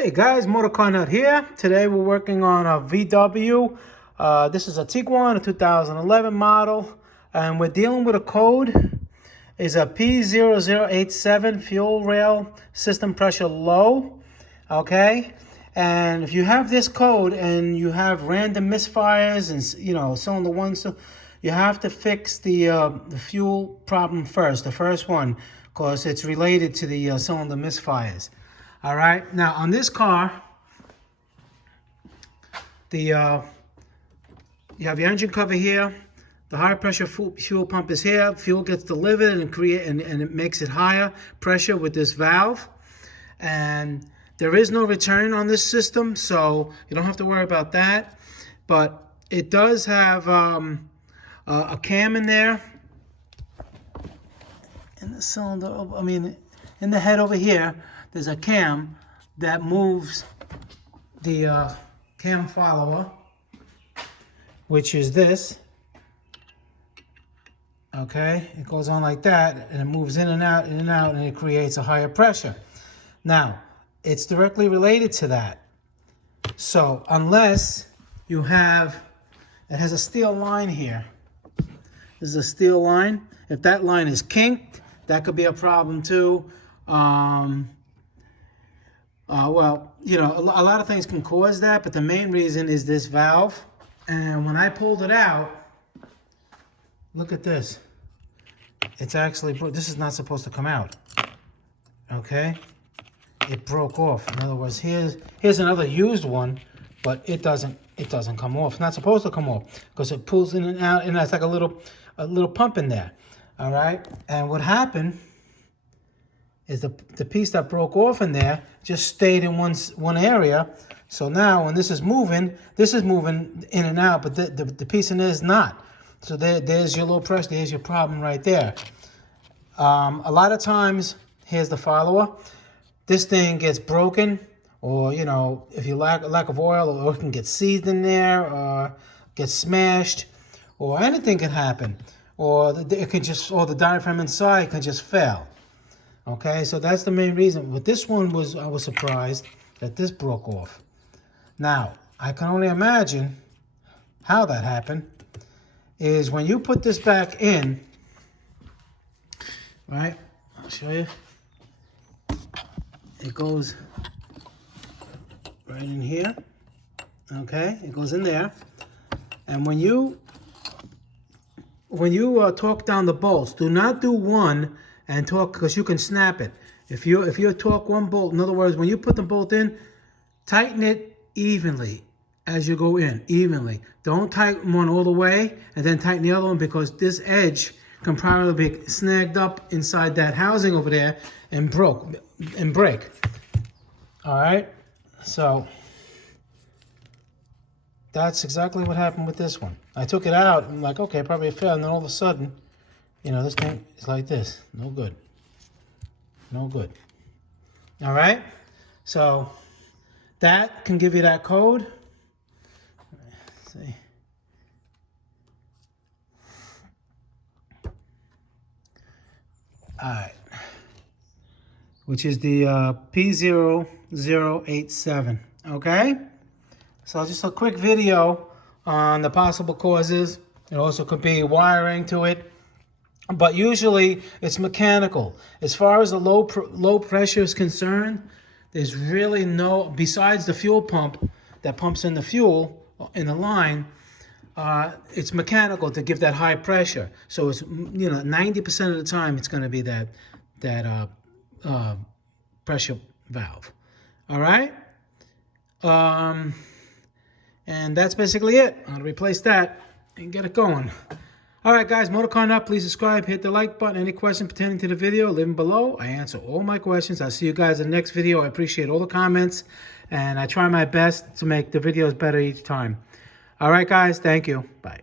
Hey guys, MotorCarNut here. Today we're working on a VW. This is a Tiguan, a 2011 model, and we're dealing with a code. Is a P0087 fuel rail system pressure low. Okay, and if you have this code and you have random misfires and cylinder one, so you have to fix the fuel problem first, the first one, because it's related to the cylinder misfires. All right, now on this car, you have your engine cover here. The high pressure fuel pump is here. Fuel gets delivered and it makes it higher pressure with this valve. And there is no return on this system, so you don't have to worry about that. But it does have a cam in there. In the cylinder, in the head over here, there's a cam that moves the cam follower, which is this. Okay, it goes on like that, and it moves in and out, and it creates a higher pressure. Now, it's directly related to that. So, unless you have, it has a steel line here. This is a steel line. If that line is kinked, that could be a problem too. Well, a lot of things can cause that, but the main reason is this valve. And when I pulled it out, look at this. It's actually, this is not supposed to come out. Okay? It broke off. In other words, here's another used one, but it doesn't come off. It's not supposed to come off because it pulls in and out, and it's like a little pump in there. All right? And what happened is the piece that broke off in there just stayed in one area. So now when this is moving in and out, but the piece in there is not. So there's your low pressure, there's your problem right there. A lot of times, here's the follower. This thing gets broken, or if you lack of oil, or it can get seized in there, or get smashed, or anything can happen. Or the diaphragm inside can just fail. Okay, so that's the main reason. But this one I was surprised that this broke off. Now, I can only imagine how that happened. Is when you put this back in, right? I'll show you. It goes right in here. Okay, it goes in there. And when you torque down the bolts, do not do one and torque, because you can snap it. If you torque one bolt, in other words, when you put the bolt in, tighten it evenly as you go in, evenly. Don't tighten one all the way and then tighten the other one, because this edge can probably be snagged up inside that housing over there and break. All right, so that's exactly what happened with this one. I took it out, I'm like, okay, probably failed, and then all of a sudden, this thing is like this. No good. No good. All right, so that can give you that code. Let's see. All right, which is the P0087. Okay, so just a quick video on the possible causes. It also could be wiring to it, but usually it's mechanical. As far as the low pressure is concerned, there's really no, besides the fuel pump that pumps in the fuel in the line, it's mechanical to give that high pressure. So it's 90% of the time it's going to be that pressure valve. All right, and that's basically it. I'm going to replace that and get it going. All right, guys, MotorCarNut, please subscribe, hit the like button. Any questions pertaining to the video, leave them below. I answer all my questions. I'll see you guys in the next video. I appreciate all the comments, and I try my best to make the videos better each time. All right, guys, thank you. Bye.